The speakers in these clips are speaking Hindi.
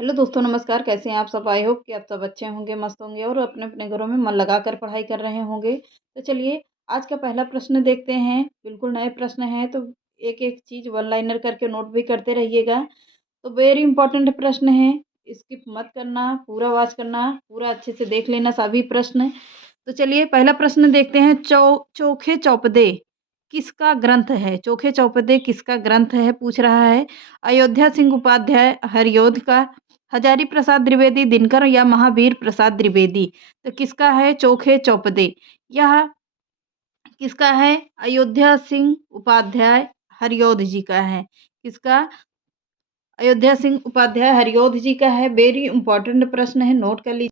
हेलो दोस्तों, नमस्कार। कैसे हैं आप सब? आई होप कि आप सब अच्छे होंगे, मस्त होंगे और अपने-अपने घरों में मन लगाकर पढ़ाई कर रहे होंगे। तो चलिए आज का पहला प्रश्न देखते हैं। बिल्कुल नए प्रश्न हैं तो एक-एक चीज़ वन लाइनर करके नोट भी करते रहिएगा। तो वेरी इंपॉर्टेंट प्रश्न है, स्किप मत करना, पूरा वॉच करना, पूरा अच्छे से देख लेना सभी प्रश्न। तो चलिए पहला प्रश्न देखते हैं। चोखे चौपदे किसका ग्रंथ है? चोखे चौपदे किसका ग्रंथ है पूछ रहा है। अयोध्या सिंह उपाध्याय हरिऔध का, हजारी प्रसाद द्विवेदी, दिनकर या महावीर प्रसाद द्विवेदी। तो किसका है चोखे चौपदे? यह किसका है? अयोध्या सिंह उपाध्याय हरिऔध जी का है। किसका? अयोध्या सिंह उपाध्याय हरिऔध जी का है। वेरी इंपॉर्टेंट प्रश्न है, नोट कर लीजिए।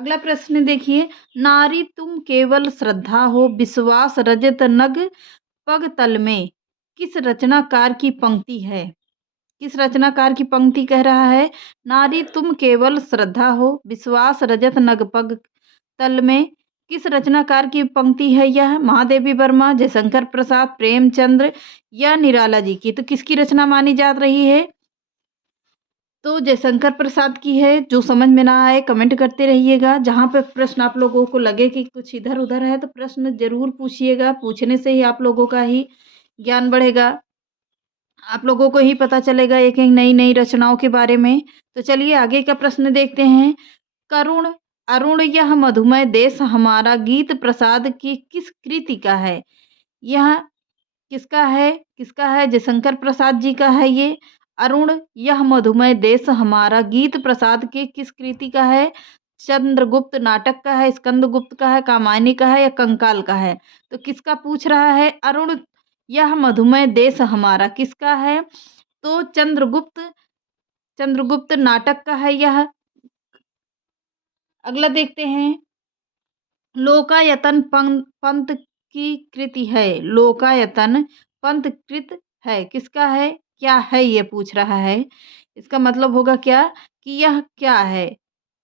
अगला प्रश्न देखिए। नारी तुम केवल श्रद्धा हो, विश्वास रजत नग पग तल में, किस रचनाकार की पंक्ति है? किस रचनाकार की पंक्ति कह रहा है? नारी तुम केवल श्रद्धा हो, विश्वास रजत नग पग तल में, किस रचनाकार की पंक्ति है यह? महादेवी वर्मा, जयशंकर प्रसाद, प्रेमचंद्र या निराला जी की। तो किसकी रचना मानी जा रही है? तो जयशंकर प्रसाद की है। जो समझ में ना आए कमेंट करते रहिएगा। जहाँ पे प्रश्न आप लोगों को लगे कि कुछ इधर उधर है तो प्रश्न जरूर पूछिएगा। पूछने से ही आप लोगों का ही ज्ञान बढ़ेगा, आप लोगों को ही पता चलेगा एक एक नई नई रचनाओं के बारे में। तो चलिए आगे का प्रश्न देखते हैं। करुण अरुण यह मधुमय देश हमारा गीत प्रसाद की किस कृति का है? यह किसका है? किसका है? जयशंकर प्रसाद जी का है ये। अरुण यह मधुमय देश हमारा गीत प्रसाद के किस कृति का है? चंद्रगुप्त नाटक का है, स्कंदगुप्त का है, कामायनी का है या कंकाल का है? तो किसका पूछ रहा है? अरुण यह मधुमय देश हमारा किसका है? तो चंद्रगुप्त नाटक का है यह। अगला देखते हैं। लोकायतन पंत की कृति है। लोकायतन पंत कृत है किसका है? क्या है ये पूछ रहा है। इसका मतलब होगा क्या कि यह क्या है?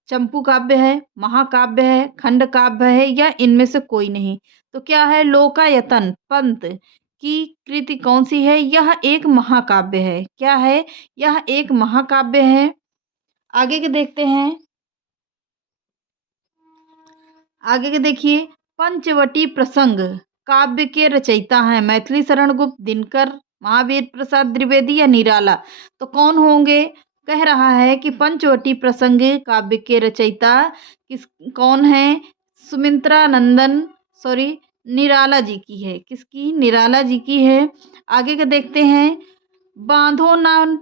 चंपू काव्य है, महाकाव्य है, खंड काव्य है या इनमें से कोई नहीं। तो क्या है? लोकायतन पंत की कृति कौन सी है? यह एक महाकाव्य है। क्या है? यह एक महाकाव्य है। आगे के देखते हैं। आगे के देखिए। पंचवटी प्रसंग काव्य के रचयिता हैं मैथिली शरण गुप्त, दिनकर, महावीर प्रसाद द्विवेदी या निराला। तो कौन होंगे? कह रहा है कि पंचवटी प्रसंग काव्य के रचयिता किस कौन है? सुमित्रा नंदन, सॉरी, निराला जी की है। किसकी? निराला जी की है। आगे का देखते हैं। बांधो ना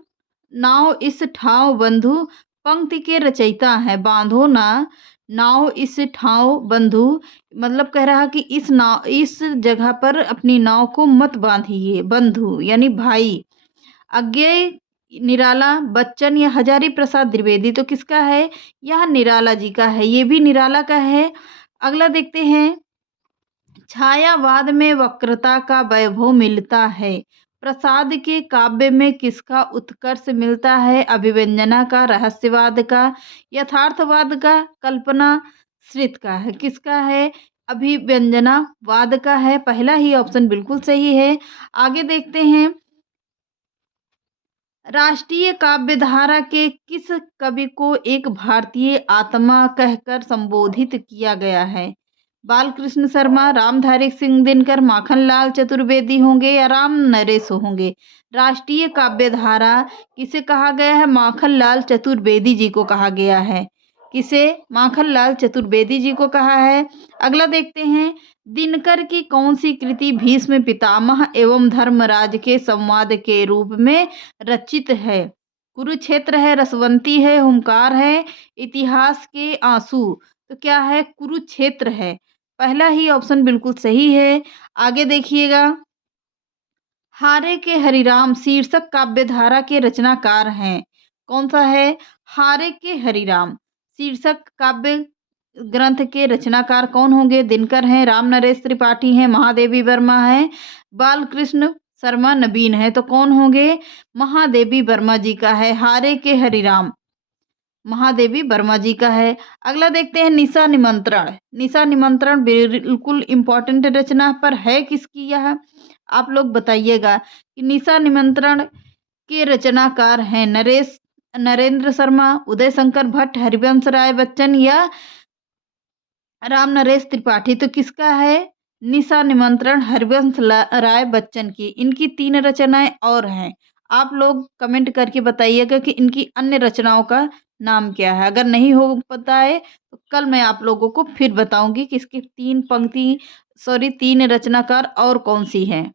नाव इस ठाव बंधु पंक्ति के रचयिता है। बांधो ना नाव इस ठाव बंधु मतलब कह रहा कि इस जगह पर अपनी नाव को मत बांधिए। बंधु यानी भाई। अज्ञेय, निराला, बच्चन या हजारी प्रसाद द्विवेदी। तो किसका है? यह निराला जी का है। ये भी निराला का है। अगला देखते हैं। छायावाद में वक्रता का वैभव मिलता है। प्रसाद के काव्य में किसका उत्कर्ष मिलता है? अभिव्यंजना का, रहस्यवाद का, यथार्थवाद का, कल्पना श्रित का है। किसका है? अभिव्यंजनावाद का है। पहला ही ऑप्शन बिल्कुल सही है। आगे देखते हैं। राष्ट्रीय काव्य धारा के किस कवि को एक भारतीय आत्मा कहकर संबोधित किया गया है? बालकृष्ण शर्मा, रामधारी सिंह दिनकर, माखनलाल चतुर्वेदी होंगे या राम नरेश होंगे। राष्ट्रीय काव्य धारा किसे कहा गया है? माखनलाल चतुर्वेदी जी को कहा गया है। किसे? माखनलाल चतुर्वेदी जी को कहा है। अगला देखते हैं। दिनकर की कौन सी कृति भीष्म पितामह एवं धर्मराज के संवाद के रूप में रचित है? कुरुक्षेत्र है, रसवंती है, हुंकार है, इतिहास के आंसू। तो क्या है? कुरुक्षेत्र है। पहला ही ऑप्शन बिल्कुल सही है। आगे देखिएगा। हारे के हरिराम शीर्षक काव्य धारा के रचनाकार हैं। कौन सा है? हारे के हरिराम शीर्षक काव्य ग्रंथ के रचनाकार कौन होंगे? दिनकर हैं, राम नरेश त्रिपाठी हैं, महादेवी वर्मा हैं, बालकृष्ण शर्मा नवीन है। तो कौन होंगे? महादेवी वर्मा जी का है। हारे के हरिराम महादेवी वर्मा जी का है। अगला देखते हैं। निशा निमंत्रण। निशा निमंत्रण बिल्कुल इम्पोर्टेंट रचना पर है किसकी यह? आप लोग बताइएगा कि निशा निमंत्रण के रचनाकार हैं नरेश नरेंद्र शर्मा, उदय शंकर भट्ट, हरिवंश राय बच्चन या राम नरेश त्रिपाठी। तो किसका है? निशा निमंत्रण हरिवंश राय बच्चन की। इनकी 3 रचनाएं और हैं। आप लोग कमेंट करके बताइएगा कि इनकी अन्य रचनाओं का नाम क्या है। अगर नहीं हो पता है तो कल मैं आप लोगों को फिर बताऊंगी कि इसकी 3 रचनाकार और कौन सी हैं।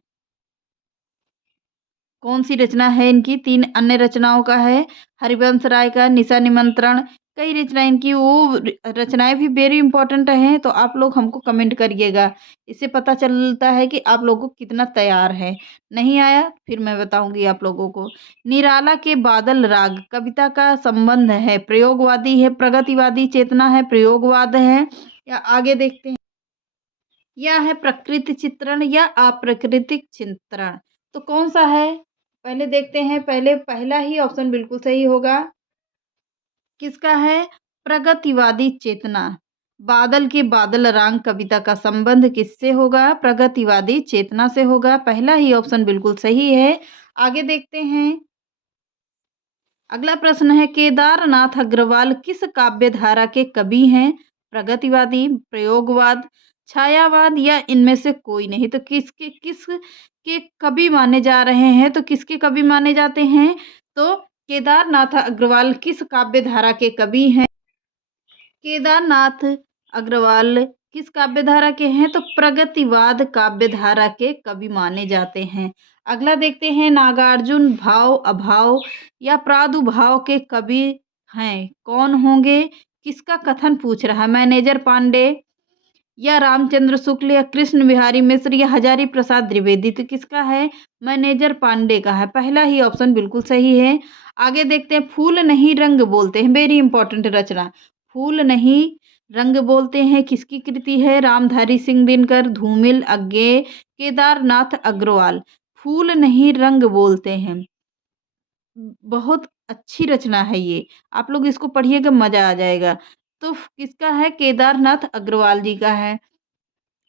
कौन सी रचना है इनकी? 3 अन्य रचनाओं का है हरिवंश राय का, निशा निमंत्रण। कई रचनाएं इनकी वो रचनाएं भी वेरी इंपॉर्टेंट हैं। तो आप लोग हमको कमेंट करिएगा। इससे पता चलता है कि आप लोगों को कितना तैयार है। नहीं आया फिर मैं बताऊंगी आप लोगों को। निराला के बादल राग कविता का संबंध है प्रयोगवादी है, प्रगतिवादी चेतना है, प्रयोगवाद है, या आगे देखते हैं, या है प्रकृति चित्रण या अप्राकृतिक चित्रण। तो कौन सा है? पहले देखते हैं। पहला ही ऑप्शन बिल्कुल सही होगा। किसका है? प्रगतिवादी चेतना। बादल के बादल रंग कविता का संबंध किससे होगा? प्रगतिवादी चेतना से होगा। पहला ही ऑप्शन बिल्कुल सही है। आगे देखते हैं। अगला प्रश्न है केदारनाथ अग्रवाल किस काव्य धारा के कवि हैं? प्रगतिवादी, प्रयोगवाद, छायावाद या इनमें से कोई नहीं। तो किस के कवि माने जा रहे हैं? तो किसके कवि माने जाते हैं? तो केदारनाथ अग्रवाल किस काव्य धारा के कवि हैं? केदारनाथ अग्रवाल किस काव्य धारा के हैं? तो प्रगतिवाद काव्य धारा के कवि माने जाते हैं। अगला देखते हैं नागार्जुन भाव अभाव या प्रादुर्भाव के कवि हैं कौन होंगे? किसका कथन पूछ रहा है? मैनेजर पांडे या रामचंद्र शुक्ल या कृष्ण बिहारी मिश्र या हजारी प्रसाद द्विवेदी। तो किसका है? मैनेजर पांडे का है। पहला ही ऑप्शन बिल्कुल सही है। आगे देखते हैं फूल नहीं रंग बोलते हैं वेरी इंपॉर्टेंट रचना। फूल नहीं रंग बोलते हैं किसकी कृति है? रामधारी सिंह दिनकर, धूमिल, अज्ञेय, केदारनाथ अग्रवाल। फूल नहीं रंग बोलते हैं बहुत अच्छी रचना है ये। आप लोग इसको पढ़िएगा मजा आ जाएगा। तो किसका है? केदारनाथ अग्रवाल जी का है।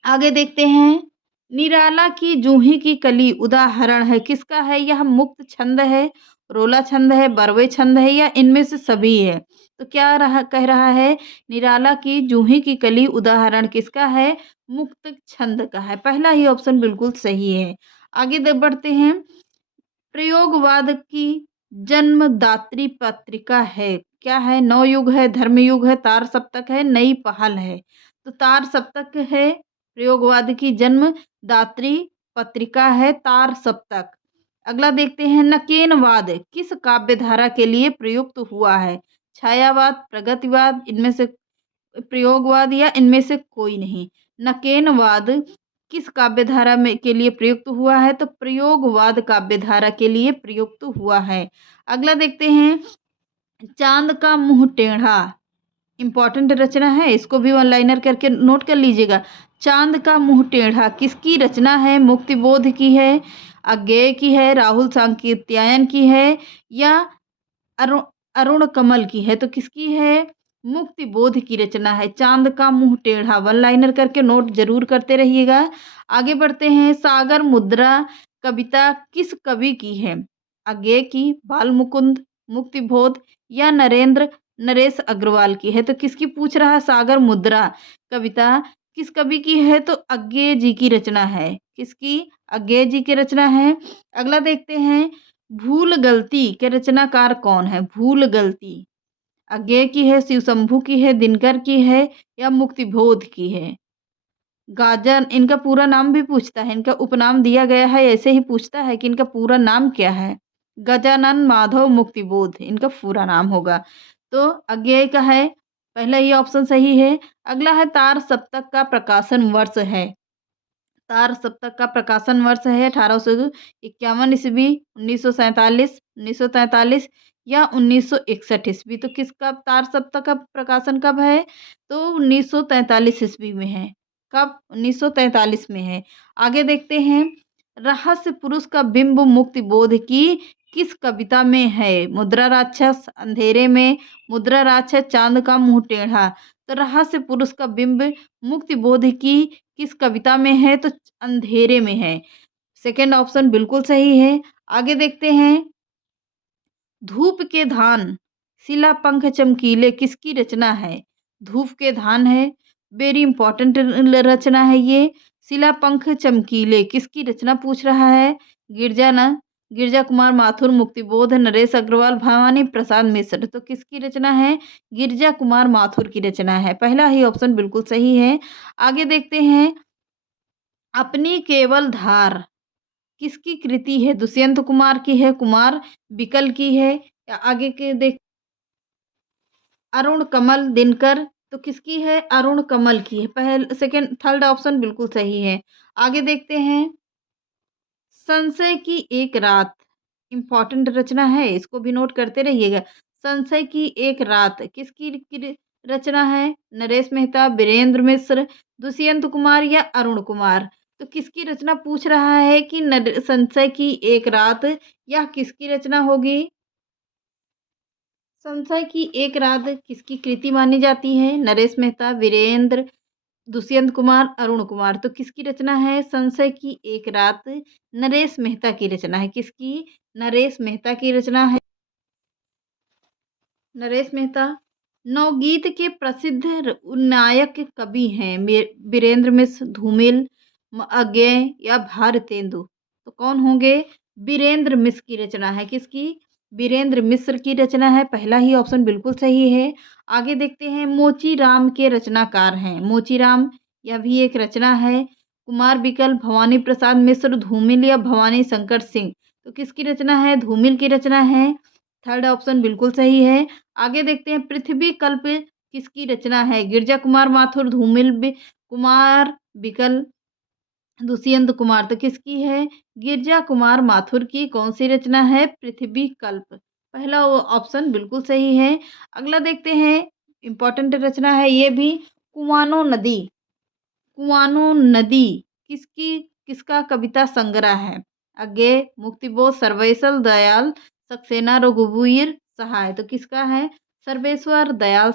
आगे देखते हैं निराला की जूही की कली उदाहरण है किसका है? यह मुक्त छंद है, रोला छंद है, बरवे छंद है या इनमें से सभी है। तो क्या कह रहा है? निराला की जूही की कली उदाहरण किसका है? मुक्त छंद का है। पहला ही ऑप्शन बिल्कुल सही है। आगे बढ़ते हैं। प्रयोगवाद की जन्मदात्री पत्रिका है क्या है? नवयुग है, धर्मयुग है, तार सप्तक है, नई पहल है। तो तार सप्तक है। प्रयोगवाद की जन्मदात्री पत्रिका है तार सप्तक। अगला देखते हैं नकेनवाद किस काव्य धारा के लिए प्रयुक्त हुआ है? छायावाद, प्रगतिवाद, इनमें से प्रयोगवाद या इनमें से कोई नहीं। नकेनवाद किस काव्य धारा में के लिए प्रयुक्त हुआ है? तो प्रयोगवाद काव्य धारा के लिए प्रयुक्त हुआ है। अगला देखते हैं चांद का मुंह टेढ़ा इंपॉर्टेंट रचना है। इसको भी वन लाइनर करके नोट कर लीजिएगा। चांद का मुंह टेढ़ा किसकी रचना है? मुक्तिबोध की है, अज्ञेय की है, राहुल सांकृत्यायन की है या अरुण अरुण कमल की है। तो किसकी है? मुक्ति बोध की रचना है। चांद का मुंह टेढ़ा वन लाइनर करके नोट जरूर करते रहिएगा। आगे बढ़ते हैं सागर मुद्रा कविता किस कवि की है? अज्ञेय की, बाल मुकुंद, मुक्तिबोध या नरेश अग्रवाल की है। तो किसकी पूछ रहा है? सागर मुद्रा कविता किस कवि की है? तो अज्ञेय जी की रचना है। किसकी? अज्ञेय जी की रचना है। अगला देखते हैं भूल गलती के रचनाकार कौन है? भूल गलती अज्ञेय की है, शिव शंभू की है, दिनकर की है या मुक्तिबोध की है। गाजन इनका पूरा नाम भी पूछता है। इनका उपनाम दिया गया है ऐसे ही पूछता है कि इनका पूरा नाम क्या है। गजानन माधव मुक्तिबोध इनका पूरा नाम होगा। तो अज्ञेय का है। पहला ही ऑप्शन सही है। अगला है तार सप्तक का प्रकाशन वर्ष है। तार सप्तक का प्रकाशन वर्ष है 1851 ईस्वी, 1947, 1943 या 1961 ईस्वी। तो किसका तार सप्तक का प्रकाशन कब है? तो 1943 ईस्वी में है। कब? 1943 में है। आगे देखते हैं रहस्य पुरुष का बिंब मुक्ति बोध की किस कविता में है? मुद्रा राक्षस, अंधेरे में, मुद्रा राक्षस, चांद का मुंह टेढ़ा। तो रहस्य पुरुष का बिंब मुक्ति बोध की किस कविता में है? तो अंधेरे में है। सेकंड ऑप्शन बिल्कुल सही है। आगे देखते हैं धूप के धान, शिला पंख चमकीले किसकी रचना है? धूप के धान है, वेरी इंपॉर्टेंट रचना है ये। शिला पंख चमकीले किसकी रचना पूछ रहा है? गिरजा न गिरजा कुमार माथुर, मुक्तिबोध, नरेश अग्रवाल, भवानी प्रसाद मिश्र। तो किसकी रचना है? गिरजा कुमार माथुर की रचना है। पहला ही ऑप्शन बिल्कुल सही है। आगे देखते हैं, अपनी केवल धार किसकी कृति है? दुष्यंत कुमार की है, कुमार बिकल की है, या आगे के देख अरुण कमल दिनकर। तो किसकी है? अरुण कमल की है। पहल सेकंड थर्ड ऑप्शन बिल्कुल सही है। आगे देखते हैं, संशय की एक रात इम्पोर्टेंट रचना है, इसको भी नोट करते रहिएगा। संशय की एक रात किसकी रचना है? नरेश मेहता, वीरेंद्र मिश्र, दुष्यंत कुमार या अरुण कुमार। तो किसकी रचना पूछ रहा है कि संशय की एक रात, यह किसकी रचना होगी? संशय की एक रात किसकी कृति मानी जाती है? नरेश मेहता, वीरेंद्र, दुष्यंत कुमार, अरुण कुमार। तो किसकी रचना है? संशय की एक रात नरेश मेहता की रचना है। किसकी? नरेश मेहता की रचना है। नरेश मेहता नवगीत के प्रसिद्ध नायक कवि हैं वीरेंद्र मिश्र, धूमिल, अज्ञेय या भारतेंदु। तो कौन होंगे? वीरेंद्र मिश्र की रचना है। किसकी? वीरेंद्र मिश्र की रचना है। पहला ही ऑप्शन बिल्कुल सही है। आगे देखते हैं, मोची राम के रचनाकार हैं। मोची राम यह भी एक रचना है। कुमार बिकल, भवानी प्रसाद मिश्र, धूमिल या भवानी शंकर सिंह। तो किसकी रचना है? धूमिल की रचना है। थर्ड ऑप्शन बिल्कुल सही है। आगे देखते हैं, पृथ्वी कल्प किसकी रचना है? गिरजा कुमार माथुर, धूमिल कुमार बिकल, दुष्यंत कुमार। तो किसकी है? गिरजा कुमार माथुर की कौन सी रचना है? पृथ्वी कल्प। पहला ऑप्शन बिल्कुल सही है। अगला देखते हैं, इंपॉर्टेंट रचना है ये भी, कुआनो नदी। कुआनो नदी किसकी किसका कविता संग्रह है? अज्ञेय, मुक्तिबोध, सर्वेश्वर दयाल सक्सेना, रघुवीर सहाय। तो किसका है? सर्वेश्वर दयाल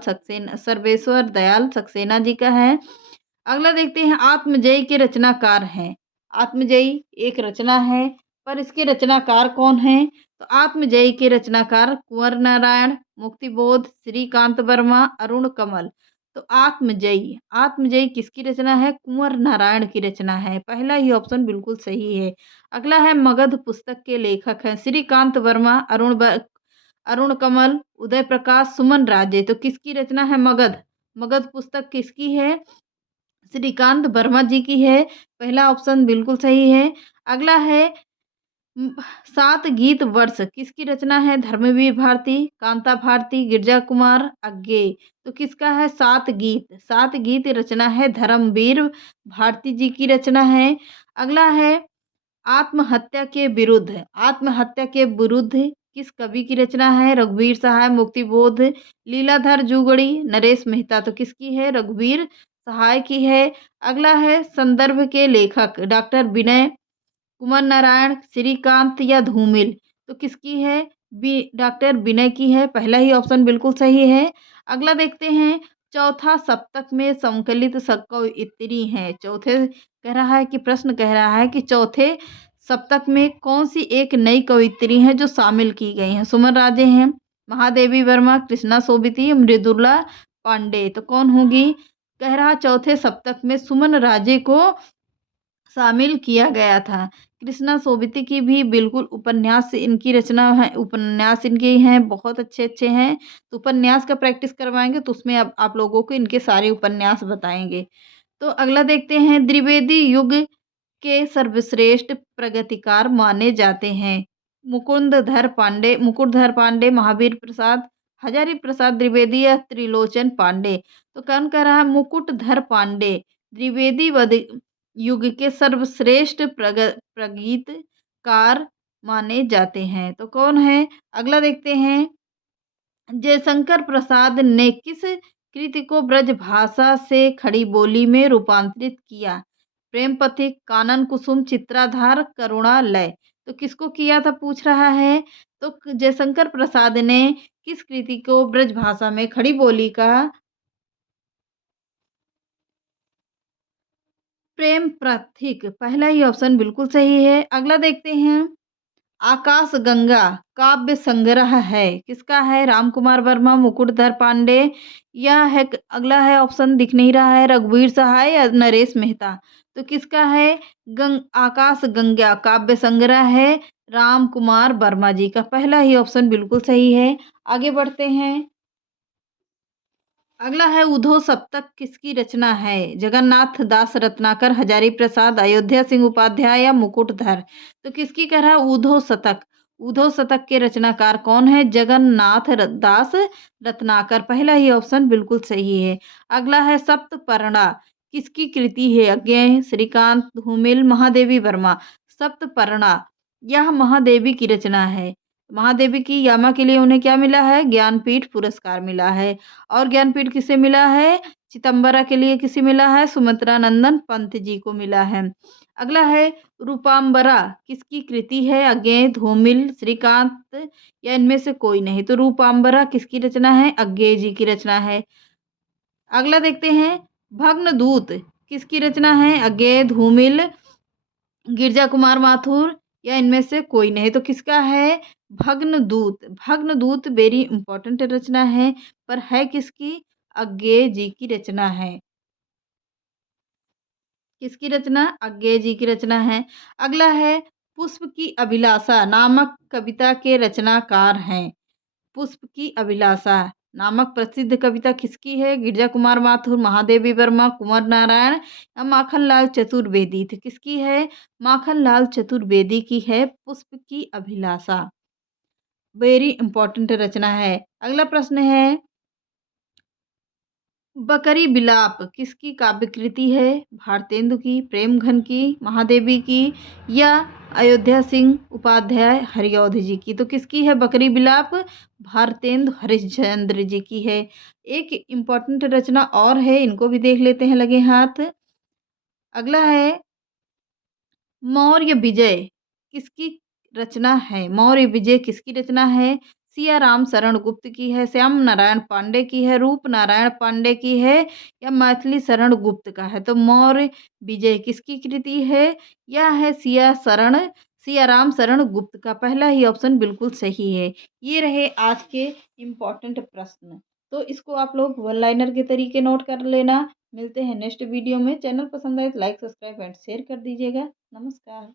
सक्सेना जी का है। अगला देखते हैं, आत्मजयी के रचनाकार हैं। आत्मजयी एक रचना है, पर इसके रचनाकार कौन हैं? तो आत्मजयी के रचनाकार कुंवर नारायण, मुक्तिबोध, श्रीकांत वर्मा, अरुण कमल। तो आत्मजयी आत्मजयी किसकी रचना है? कुंवर नारायण की रचना है। पहला ही ऑप्शन बिल्कुल सही है। अगला है, मगध पुस्तक के लेखक हैं श्रीकांत वर्मा, अरुण कमल, उदय प्रकाश, सुमन राजे। तो किसकी रचना है? मगध मगध पुस्तक किसकी है? श्रीकांत वर्मा जी की है। पहला ऑप्शन बिल्कुल सही है। अगला है, म, सात गीत वर्ष किसकी रचना है? धर्मवीर भारती, कांता भारती, गिरजा कुमार, अज्ञेय। तो किसका है? सात गीत रचना है धर्मवीर भारती जी की रचना है। अगला है, आत्महत्या के विरुद्ध किस कवि की रचना है? रघुवीर सहाय, मुक्तिबोध, लीलाधर जुगड़ी, नरेश मेहता। तो किसकी है? रघुवीर सहाय की है। अगला है, संदर्भ के लेखक डॉक्टर विनय, कुमार नारायण, श्रीकांत या धूमिल। तो किसकी है? डॉक्टर विनय की है। पहला ही ऑप्शन बिल्कुल सही है। अगला देखते हैं, चौथा सप्तक में संकलित कवयित्री हैं। चौथे कह रहा है कि प्रश्न कह रहा है कि चौथे सप्तक में कौन सी एक नई कवयित्री हैं जो शामिल की गई हैं? सुमन राजे हैं, महादेवी वर्मा, कृष्णा सोबिती, मृदुला पांडे। तो कौन होगी? कह रहा चौथे सप्तक में सुमन राजे को शामिल किया गया था। कृष्णा सोबिती की भी बिल्कुल उपन्यास इनकी रचना है, उपन्यास इनके हैं, बहुत अच्छे अच्छे हैं। तो उपन्यास का प्रैक्टिस करवाएंगे तो उसमें अब आप लोगों को इनके सारे उपन्यास बताएंगे। तो अगला देखते हैं, द्विवेदी युग के सर्वश्रेष्ठ प्रगतिकार माने जाते हैं। मुकुटधर पांडे, महावीर प्रसाद, हजारी प्रसाद द्विवेदी या त्रिलोचन पांडे। तो कौन कह रहा है? मुकुटधर पांडे द्विवेदी युग के सर्वश्रेष्ठ प्रगीतकार माने जाते हैं। तो कौन है? अगला देखते हैं, जयशंकर प्रसाद ने किस कृति को ब्रज भाषा से खड़ी बोली में रूपांतरित किया? प्रेम पथिक, कानन कुसुम, चित्राधार, करुणालय। तो किसको किया था पूछ रहा है? तो जयशंकर प्रसाद ने किस कृति को ब्रज भाषा में खड़ी बोली का? प्रेम पथिक। पहला ही ऑप्शन बिल्कुल सही है। अगला देखते हैं, आकाश गंगा काव्य संग्रह है, किसका है? रामकुमार वर्मा, मुकुटधर पांडे, या है अगला है ऑप्शन दिख नहीं रहा है, रघुवीर सहाय या नरेश मेहता। तो किसका है? आकाश गंगा काव्य संग्रह है राम कुमार वर्मा जी का। पहला ही ऑप्शन बिल्कुल सही है। आगे बढ़ते हैं। अगला है उधो सप्तक किसकी रचना है? जगन्नाथ दास रत्नाकर, हजारी प्रसाद, अयोध्या सिंह उपाध्याय या मुकुटधर। तो किसकी कह रहा है? उधो शतक। उधो शतक के रचनाकार कौन है? जगन्नाथ दास रत्नाकर। पहला ही ऑप्शन बिल्कुल सही है। अगला है सप्तपर्णा किसकी कृति है? अज्ञेय, श्रीकांत, धूमिल, महादेवी वर्मा। सप्तपर्णा यह महादेवी की रचना है। महादेवी की यामा के लिए उन्हें क्या मिला है? ज्ञानपीठ पुरस्कार मिला है। और ज्ञानपीठ किसे मिला है? चिदंबरा के लिए किसे मिला है? सुमित्रा नंदन पंत जी को मिला है। अगला है रूपांबरा किसकी कृति है? अज्ञेय, धूमिल, श्रीकांत या इनमें से कोई नहीं। तो रूपांबरा किसकी रचना है? अज्ञेय जी की रचना है। अगला देखते हैं भग्नदूत किसकी रचना है? अज्ञेय, धूमिल, गिरजा कुमार माथुर या इनमें से कोई नहीं। तो किसका है? भग्नदूत। भग्नदूत वेरी इंपॉर्टेंट रचना है, पर है किसकी? अज्ञेय जी की रचना है। किसकी रचना? अज्ञेय जी की रचना है। अगला है पुष्प की अभिलाषा नामक कविता के रचनाकार हैं। पुष्प की अभिलाषा नामक प्रसिद्ध कविता किसकी है? गिरजा कुमार माथुर, महादेवी वर्मा, कुंवर नारायण या माखनलाल चतुर्वेदी। तो किसकी है? माखनलाल चतुर्वेदी की है पुष्प की अभिलाषा। वेरी इंपॉर्टेंट रचना है। अगला प्रश्न है बकरी बिलाप किसकी काव्य कृति है? भारतेंदु की, प्रेमघन की, महादेवी की या अयोध्या सिंह उपाध्याय हरिऔध जी की। तो किसकी है बकरी बिलाप? भारतेंदु हरिश्चंद्र जी की है। एक इम्पॉर्टेंट रचना और है, इनको भी देख लेते हैं लगे हाथ। अगला है मौर्य विजय किसकी रचना है? मौर्य विजय किसकी रचना है? सिया राम शरण गुप्त की है, श्याम नारायण पांडे की है, रूप नारायण पांडे की है या मैथिली शरण गुप्त का है। तो मौर्य विजय किसकी कृति है? यह है सिया राम शरण गुप्त का। पहला ही ऑप्शन बिल्कुल सही है। ये रहे आज के इम्पोर्टेंट प्रश्न। तो इसको आप लोग वन लाइनर के तरीके नोट कर लेना। मिलते हैं नेक्स्ट वीडियो में। चैनल पसंद आए तो लाइक, सब्सक्राइब एंड शेयर कर दीजिएगा। नमस्कार।